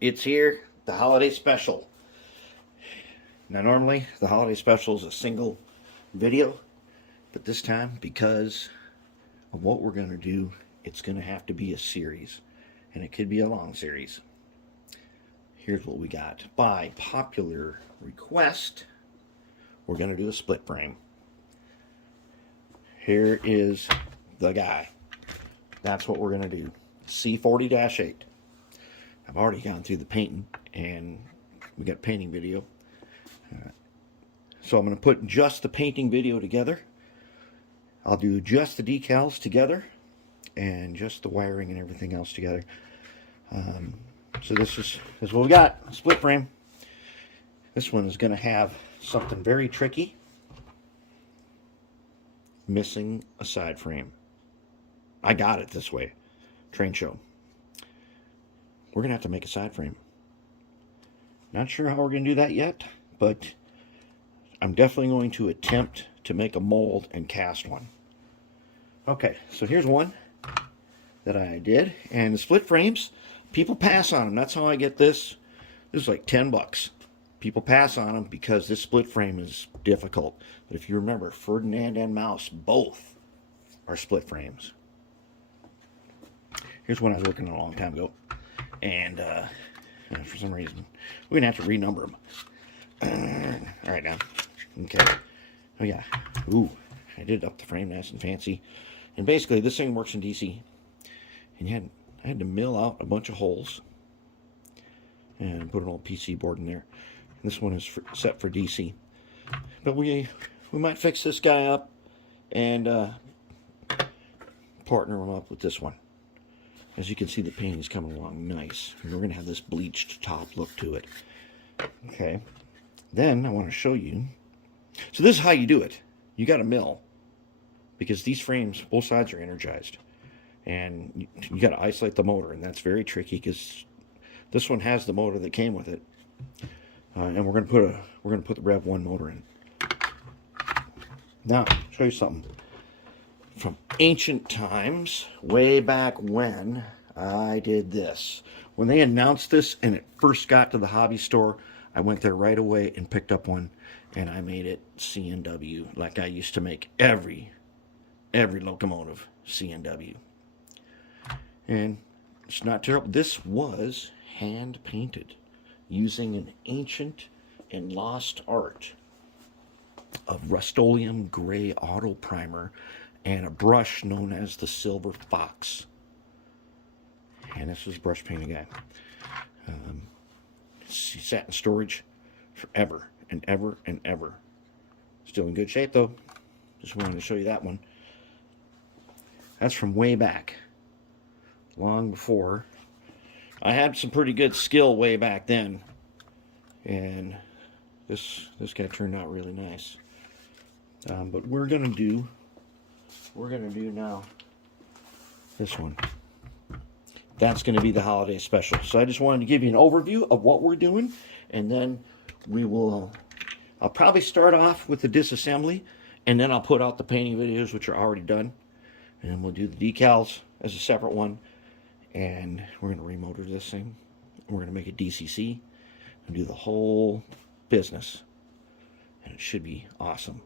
It's here, the holiday special. Now normally the holiday special is a single video, but this time, because of what we're going to do, it's going to have to be a series, and it could be a long series. Here's what we got. By popular request, we're going to do a split frame. Here is the guy. That's what we're going to do. C40-8. I've already gone through the painting, and we got a painting video. So I'm going to put just the painting video together. I'll do just the decals together, and just the wiring and everything else together. So this is what we got. Split frame. This one is going to have something very tricky. Missing a side frame. I got it this way. Train show. We're going to have to make a side frame. Not sure how we're going to do that yet, but I'm definitely going to attempt to make a mold and cast one. Okay, so here's one that I did. And the split frames, people pass on them. That's how I get this. This is like 10 bucks. People pass on them because this split frame is difficult. But if you remember, Ferdinand and Mouse both are split frames. Here's one I was working on a long time ago. And for some reason, we're going to have to renumber them. All right, now. Okay. Oh, yeah. Ooh, I did up the frame nice and fancy. And basically, this thing works in DC. And I had to mill out a bunch of holes and put an old PC board in there. And this one is set for DC. But we might fix this guy up and partner him up with this one. As you can see, the paint is coming along nice. And we're going to have this bleached top look to it. Okay. Then I want to show you. So this is how you do it. You got to mill. Because these frames, both sides are energized. And you got to isolate the motor. And that's very tricky because this one has the motor that came with it. And we're going to put the Rev 1 motor in. Now, I'll show you something. From ancient times, way back when, I did this. When they announced this and it first got to the hobby store, I went there right away and picked up one, and I made it C&W, like I used to make every locomotive C&W. And it's not terrible. This was hand painted using an ancient and lost art of Rust-Oleum gray auto primer and a brush known as the Silver Fox. And this was brush painting guy. He sat in storage forever and ever and ever. Still in good shape though. Just wanted to show you that one. That's from way back. Long before. I had some pretty good skill way back then. And this guy turned out really nice. But we're gonna do now this one. That's going to be the holiday special. So I just wanted to give you an overview of what we're doing, and then I'll probably start off with the disassembly, and then I'll put out the painting videos, which are already done, and then we'll do the decals as a separate one, and we're going to remotor this thing. We're going to make it DCC and do the whole business, and it should be awesome.